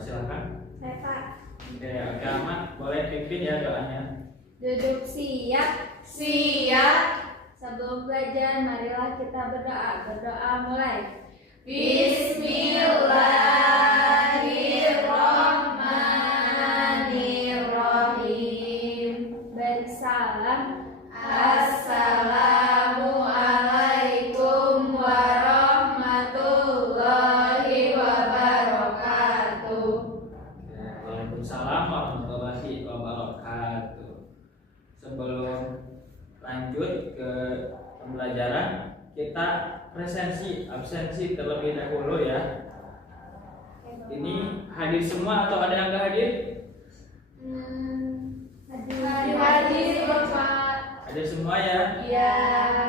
Silakan. Saya Pak. Oke, Ahmad, boleh pimpin ya doanya. Duduk siap. Siap. Sebelum belajar, marilah kita berdoa. Berdoa mulai. Bismillahirrahmanirrahim. Bersalam. Assalamualaikum warahmatullahi wabarakatuh. Waalaikumsalam warahmatullahi wabarakatuh. Sebelum lanjut ke pembelajaran, kita presensi absensi terlebih dahulu ya. Ini hadir semua atau ada yang nggak hadir? Hadir Bapak. Hadir semua ya. Iya.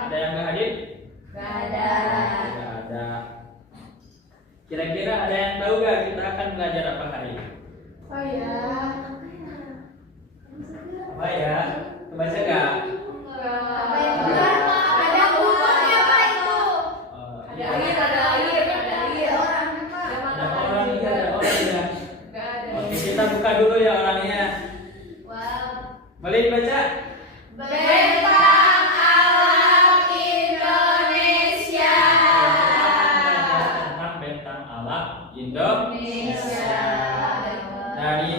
Ada yang nggak hadir? Gak ada. Nggak ada. Kira-kira ada yang tahu nggak kita akan belajar apa hari ini? Oh ya. Apa ya? Kebaca nggak? Apa itu? Ada bukunya Pak itu. Ada Iya. air, ada air, ada air. Ada orang ya, ada orang ya. Gak ada. Oke, kita buka dulu ya orangnya. Wow. Boleh dibaca? Bentang alam Indonesia. Tentang bentang alam Indonesia. Dari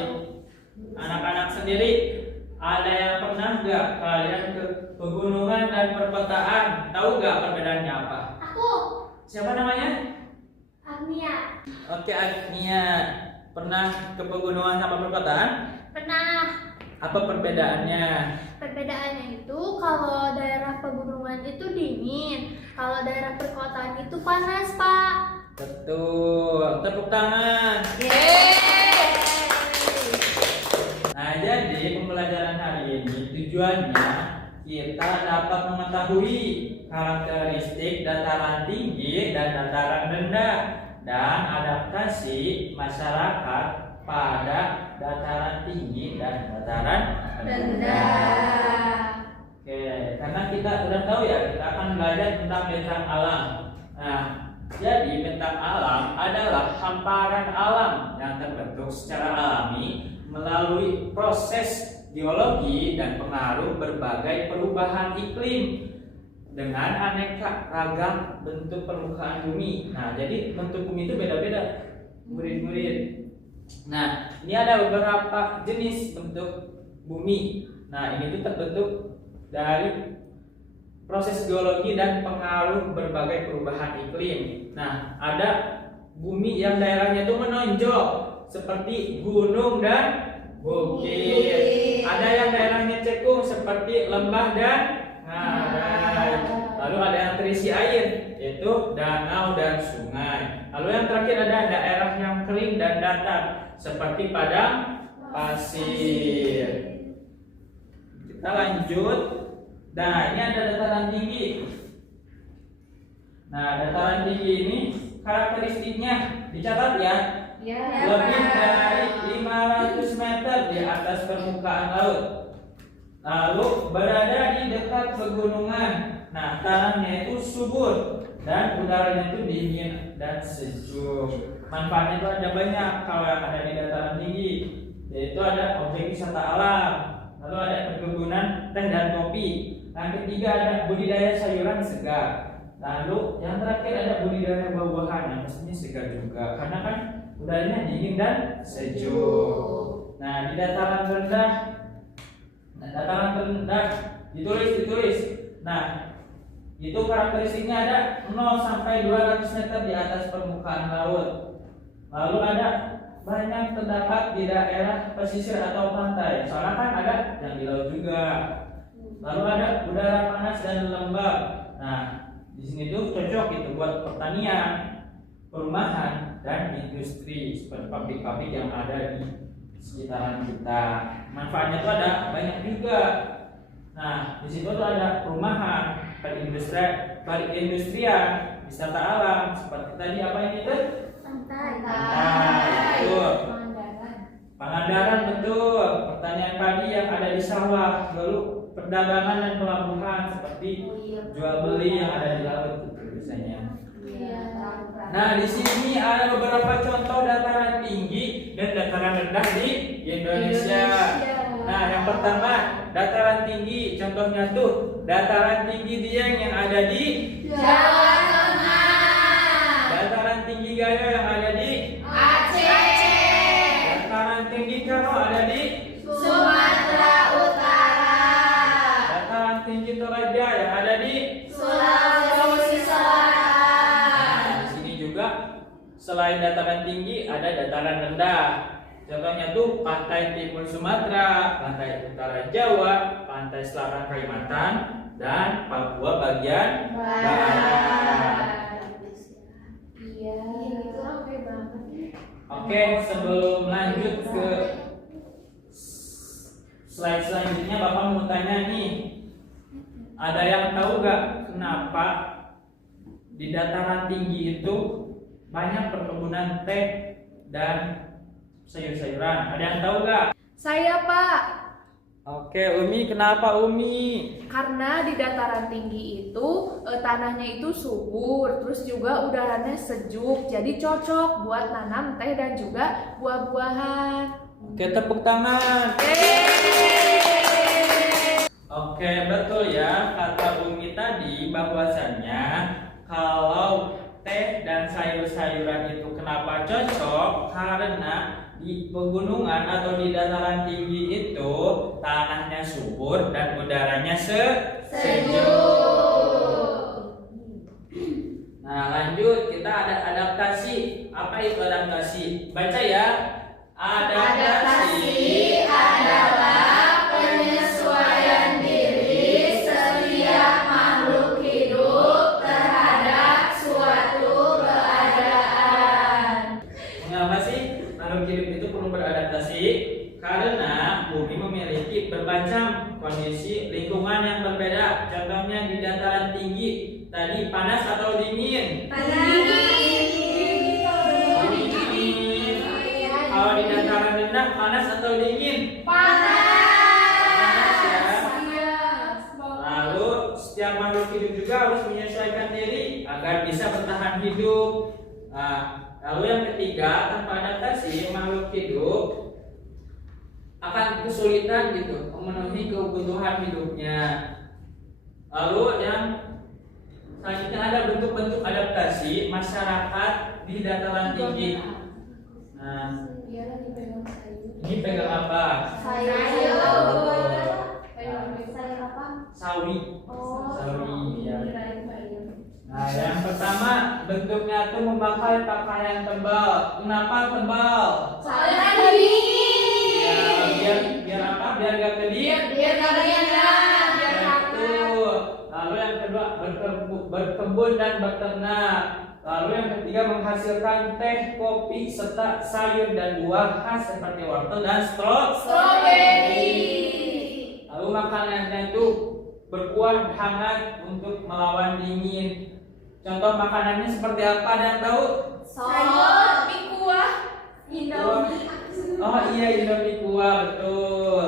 anak-anak sendiri, ada yang pernah nggak kalian ke pegunungan dan perkotaan? Tahu nggak perbedaannya apa? Aku. Siapa namanya? Agnia. Oke, Agnia. Pernah ke pegunungan sama perkotaan? Pernah. Apa perbedaannya? Perbedaannya itu kalau daerah pegunungan itu dingin, kalau daerah perkotaan itu panas, Pak. Betul. Tepuk tangan. Nah, jadi pembelajaran hari ini tujuannya kita dapat mengetahui karakteristik dataran tinggi dan dataran rendah dan adaptasi masyarakat pada dataran tinggi dan dataran rendah. Oke, karena kita udah tahu ya, kita akan belajar tentang bentang alam. Nah, jadi bentang alam adalah hamparan alam yang terbentuk secara alami melalui proses geologi dan pengaruh berbagai perubahan iklim dengan aneka ragam bentuk permukaan bumi. Nah, jadi bentuk bumi itu beda-beda, murid-murid. Nah, ini ada beberapa jenis bentuk bumi. Nah, ini tuh terbentuk dari proses geologi dan pengaruh berbagai perubahan iklim. Nah, ada bumi yang daerahnya itu menonjol seperti gunung dan bukit. Ada yang daerahnya cekung seperti lembah dan ngarai. Lalu ada yang terisi air, yaitu danau dan sungai. Lalu yang terakhir ada daerah yang kering dan datar seperti padang pasir. Kita lanjut. Nah, ini ada dataran tinggi. Nah, dataran tinggi ini karakteristiknya dicatat ya. Lebih dari 500 meter di atas permukaan laut. Lalu berada di dekat pegunungan. Nah, tanahnya itu subur dan udaranya itu dingin dan sejuk. Manfaatnya itu ada banyak kalau yang ada di dataran tinggi, yaitu ada objek wisata alam, lalu ada perkebunan teh dan kopi. Yang ketiga ada budidaya sayuran segar. Lalu yang terakhir ada budidaya buah-buahan yang pastinya segar juga, karena kan udaranya dingin dan sejuk. Nah, di dataran rendah, ditulis. Nah, itu karakteristiknya ada 0 sampai 200 meter di atas permukaan laut. Lalu ada banyak terdapat di daerah pesisir atau pantai. Soalnya kan ada yang di laut juga. Lalu ada udara panas dan lembab. Nah, di sini tuh cocok gitu buat pertanian, perumahan, dan industri seperti pabrik-pabrik yang ada di sekitaran kita. Manfaatnya tuh ada banyak juga. Nah, di situ tuh ada perumahan, perindustrian, wisata alam seperti tadi apa ini tuh? Pantai. Betul. Pangandaran betul. Pertanian padi yang ada di sawah. Lalu perdagangan dan pelabuhan seperti jual beli yang ada di laut itu biasanya. Nah, di sini ada beberapa contoh dataran tinggi dan dataran rendah di Indonesia. Nah, yang pertama dataran tinggi, contohnya tuh dataran tinggi Dieng yang ada di Jawa Tengah. dataran tinggi Gayo yang ada di Aceh. dataran tinggi Karo ada di Sumatera Utara. dataran tinggi Toraja yang ada di Sulawesi Selatan. di sini juga selain dataran tinggi ada dataran rendah. Contohnya tuh pantai timur Sumatera, pantai utara Jawa, pantai selatan Kalimantan, dan Papua bagian barat. Iya, itu oke banget. Oke, sebelum lanjut ke slide selanjutnya, Bapak mau tanya nih, ada yang tahu gak kenapa di dataran tinggi itu banyak perkebunan teh dan sayur-sayuran? Ada yang tahu gak? Saya, Pak. Oke, Umi, kenapa Umi? Karena di dataran tinggi itu tanahnya itu subur, terus juga udaranya sejuk, jadi cocok buat nanam teh dan juga buah-buahan. Oke, tepuk tangan. Oke, betul ya kata Umi tadi bahwasannya kalau teh dan sayur-sayuran itu kenapa cocok? Karena di pegunungan atau di dataran tinggi itu tanahnya subur dan udaranya sejuk. Nah, lanjut kita ada adaptasi. Apa itu adaptasi? Baca ya. Adaptasi adalah penyesuaian diri setiap makhluk hidup terhadap suatu keadaan. Mengapa sih makhluk hidup itu perlu beradaptasi? Karena bumi memiliki bermacam kondisi lingkungan yang berbeda. Contohnya di dataran tinggi tadi panas atau dingin? Dingin. Kalau di dataran rendah panas atau dingin? Panas ya. Lalu setiap makhluk hidup juga harus menyesuaikan diri agar bisa bertahan hidup. Nah, lalu yang ketiga, tanpa adaptasi makhluk hidup akan kesulitan gitu memenuhi kebutuhan hidupnya. Lalu yang selanjutnya ada bentuk-bentuk adaptasi masyarakat di dataran tinggi. Nah, ini pegang apa? Sayur. Sawi. Sawi ya. Nah, yang pertama bentuknya tuh memakai pakaian tebal. Kenapa tebal? Soalnya dingin. Ya, biar apa? Biar gak kedip. Biar gak kenyang. Betul. Lalu yang kedua berkebun dan beternak. Lalu yang ketiga menghasilkan teh, kopi, serta sayur dan buah khas seperti wortel dan Strawberry. Lalu makanannya itu berkuah hangat untuk melawan dingin. Contoh makanannya seperti apa? Ada yang tahu? Sayur, mie kuah, Indomie. Oh iya, Indomie kuah, betul.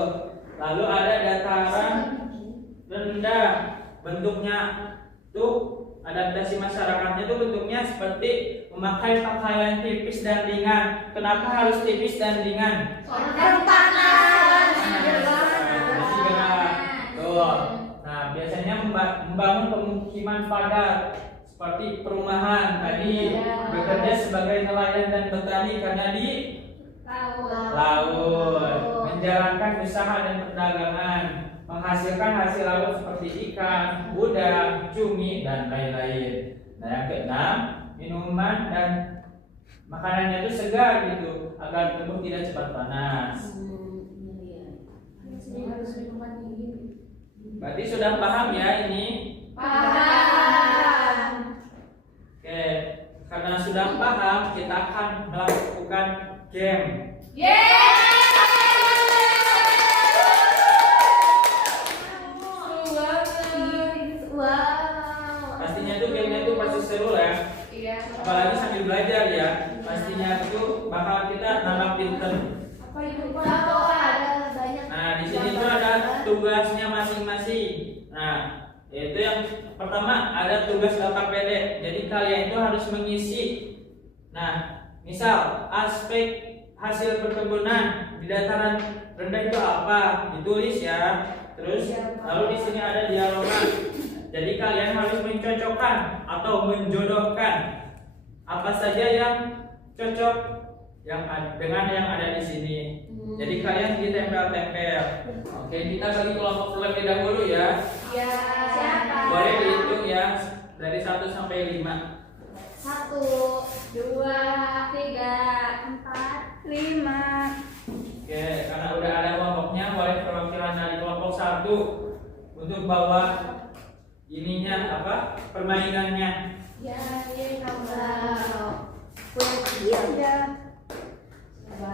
Lalu ada dataran rendah. Bentuknya tuh adaptasi masyarakatnya itu bentuknya seperti memakai pakaian tipis dan ringan. Kenapa harus tipis dan ringan? Karena panas. Masih gerah. Tuh. Nah, biasanya membangun pemukiman padat seperti perumahan tadi, bekerja sebagai nelayan dan petani karena di laut, menjalankan usaha dan perdagangan, menghasilkan hasil laut seperti ikan, udang, cumi, dan lain-lain. Nah, yang keenam, minuman dan makanannya itu segar gitu agar tubuh tidak cepat panas. Berarti sudah paham ya ini? Paham. Oke, karena sudah paham, kita akan melakukan game. Wow. Pastinya tuh gamenya tuh pasti seru ya. Iya. Apalagi sambil belajar ya. Pastinya tuh bakal kita nambah pinter. Apa itu? Ada banyak. Nah, di sini tuh ada tugasnya masing-masing. Nah, Yaitu yang pertama ada tugas LKPD. Jadi kalian itu harus mengisi. Nah, misal aspek hasil perkebunan di dataran rendah itu apa? Ditulis ya. Terus lalu di sini ada dialogan. Jadi kalian harus mencocokkan atau menjodohkan apa saja yang cocok dengan yang ada di sini. Jadi kalian ditempel-tempel. Oke, kita bagi kelompok terlebih dahulu ya. Ya. Siapa? Boleh dihitung ya dari 1 sampai 5. 1, 2, 3, 4, 5. Oke, karena udah ada kelompoknya, boleh perwakilan dari kelompok 1 untuk bawa ininya apa? Permainannya. Ya, kamu.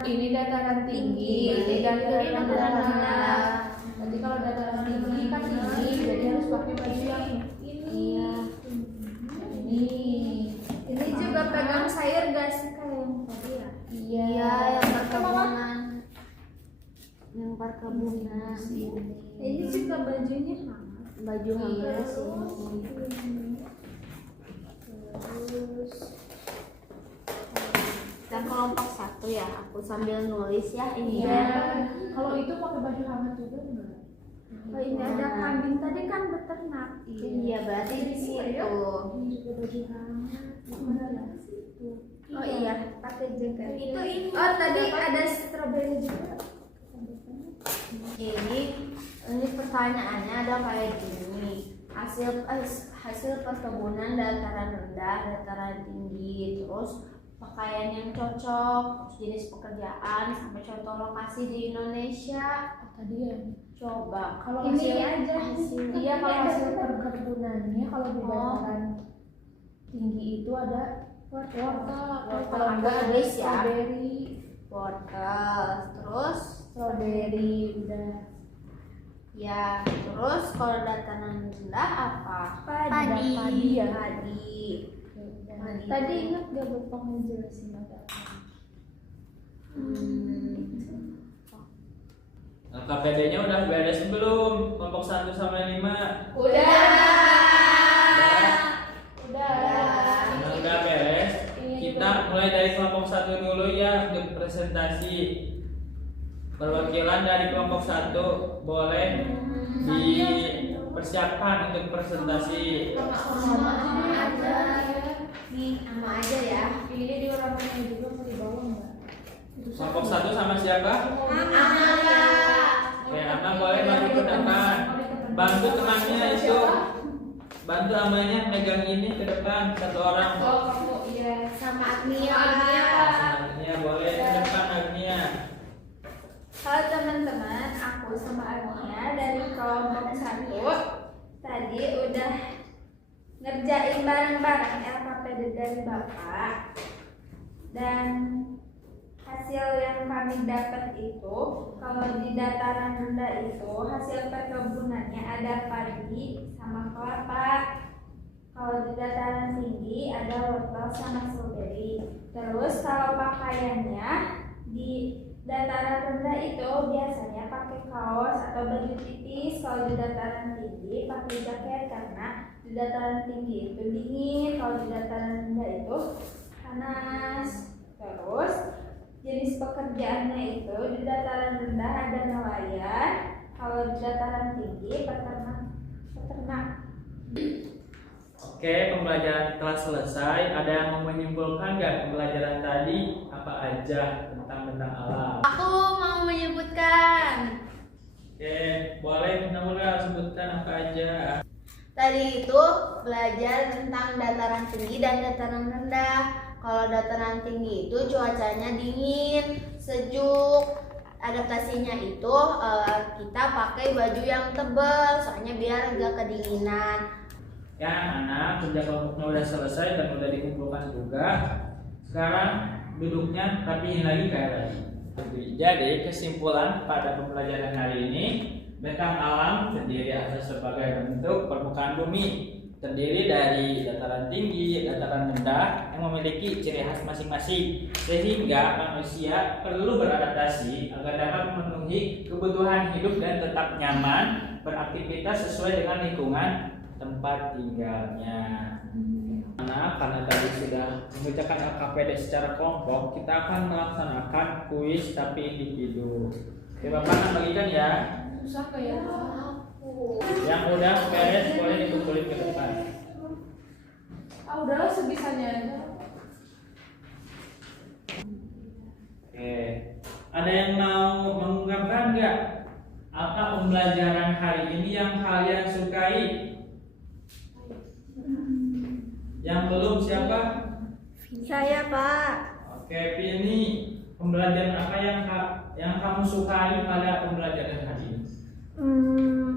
Ini dataran tinggi dan dataran rendah. Nanti kalau dataran tinggi kan ini, jadi harus pakai baju yang ini. Ini juga pegang sayur gak sih kayak yang tadi ya? Iya, yang perkebunan. Yang perkebunan. Ini juga bajunya Baju hamil sih. terus Kita kelompok 1 ya. Aku sambil nulis ya ini. Iya. Kalau itu pakai baju hangat juga enggak? oh, ini ada kambing tadi kan beternak. Iya, berarti di situ. Ini juga baju hangat. Oh iya, pakai jaket. Itu ini. Oh tadi ada strawberry juga. Ini pertanyaannya ada kayak gini. Hasil perkebunan dataran rendah, dataran tinggi, terus pakaian yang cocok, jenis pekerjaan, sampai contoh lokasi di Indonesia. Tadi ya. Coba Kalau Ini hasil aja. iya kalau hasil perkebunannya kalau di dataran tinggi itu ada wortel kalau enggak ada Tulis ya. strawberry, wortel, terus strawberry udah. ya, terus kalau dataran rendah apa? Padi. Padi ya. Padi. Tadi ingat gak Bapak ngejelasin ada apa? LKPD-nya udah beres belum? Kelompok 1 sampai 5. Udah. Nah, udah beres. Kita mulai dari kelompok 1 dulu ya untuk presentasi. Perwakilan dari kelompok 1 boleh dipersiapkan untuk presentasi. Sama aja. Nih, sama aja ya. Ini di orangnya juga mau dibawa enggak? Kelompok 1 sama siapa? Amalia. Oke, Anang boleh maju ke depan. Bantu temannya itu. Bantu amanya megang ini ke depan 1 orang. Oh, kamu iya. Sama Agnia. Agnia boleh ke depan Agnia. Halo teman-teman, aku sama Agnia dari kelompok 1 tadi udah ngerjain bareng-bareng LKPD dari Bapak. Dan hasil yang kami dapat itu, kalau di dataran rendah itu hasil perkebunannya ada padi sama kelapa. Kalau di dataran tinggi ada wortel sama strawberry. Terus kalau pakaiannya di dataran rendah itu biasanya pakai kaos atau baju tipis. Kalau di dataran tinggi pakai jaket karena di dataran tinggi itu dingin. Kalau di dataran rendah itu panas. Terus jenis pekerjaannya itu di dataran rendah ada nelayan. Kalau di dataran tinggi peternak. Oke, pembelajaran kelas selesai. Ada yang mau menyimpulkan nggak pembelajaran tadi apa aja tentang alam? Aku mau menyebutkan. Oke, boleh Naura sebutkan apa aja. Tadi itu belajar tentang dataran tinggi dan dataran rendah. Kalau dataran tinggi itu cuacanya dingin, sejuk. Adaptasinya itu kita pakai baju yang tebal, soalnya biar gak kedinginan. Ya, anak kerja kelompoknya udah selesai dan udah dikumpulkan juga. Sekarang duduknya rapihin lagi kayak tadi. Jadi kesimpulan pada pembelajaran hari ini, bentang alam terdiri atas sebagai bentuk permukaan bumi, terdiri dari dataran tinggi, dataran rendah yang memiliki ciri khas masing-masing, sehingga manusia perlu beradaptasi agar dapat memenuhi kebutuhan hidup dan tetap nyaman beraktivitas sesuai dengan lingkungan tempat tinggalnya. Nah, karena tadi sudah mengerjakan LKPD secara kelompok, kita akan melaksanakan kuis tapi individu. Oke, Bapak bagikan ya. Susah kayak Yang udah beres boleh dikumpulin ke depan. udahlah sebisanya aja. Oke, ada yang mau mengungkapkan nggak apa pembelajaran hari ini yang kalian sukai? Yang belum siapa? Saya, Pak. Oke, Vini, pembelajaran apa yang kamu sukai pada pembelajaran hari ini?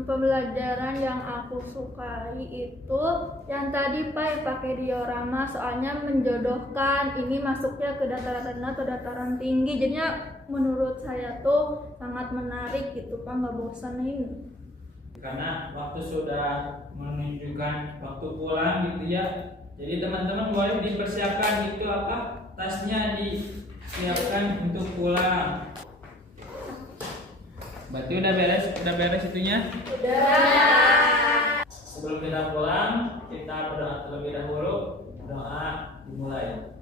Pembelajaran yang aku sukai itu yang tadi Pak pakai diorama, soalnya menjodohkan ini masuknya ke dataran rendah atau dataran tinggi, jadinya menurut saya tuh sangat menarik gitu Pak, nggak bosanin. Karena waktu sudah menunjukkan waktu pulang gitu ya, jadi teman-teman boleh dipersiapkan itu apa, tasnya disiapkan untuk pulang. Berarti udah beres itunya? Udah. Sebelum kita pulang, kita berdoa terlebih dahulu. Doa dimulai.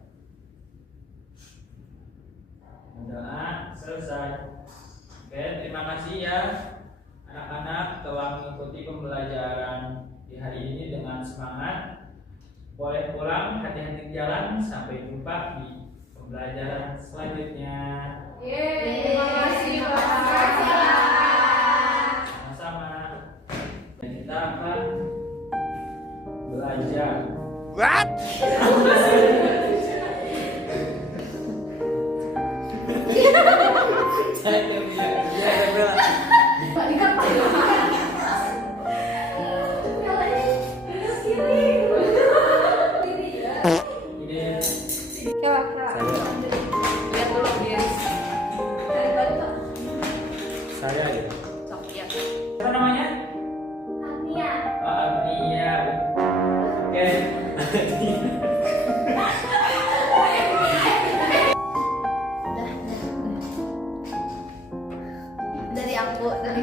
Doa selesai. Oke, terima kasih ya anak-anak telah mengikuti pembelajaran di hari ini dengan semangat. Boleh pulang, hati-hati di jalan. Sampai jumpa di pembelajaran selanjutnya. Terima kasih Pak. Sama-sama. Kita akan belajar. What? Lihat dulu guys. Saya ya. Sok lihat. Apa namanya? Agnia. Oh, Agnia. Oke. Dari aku, dari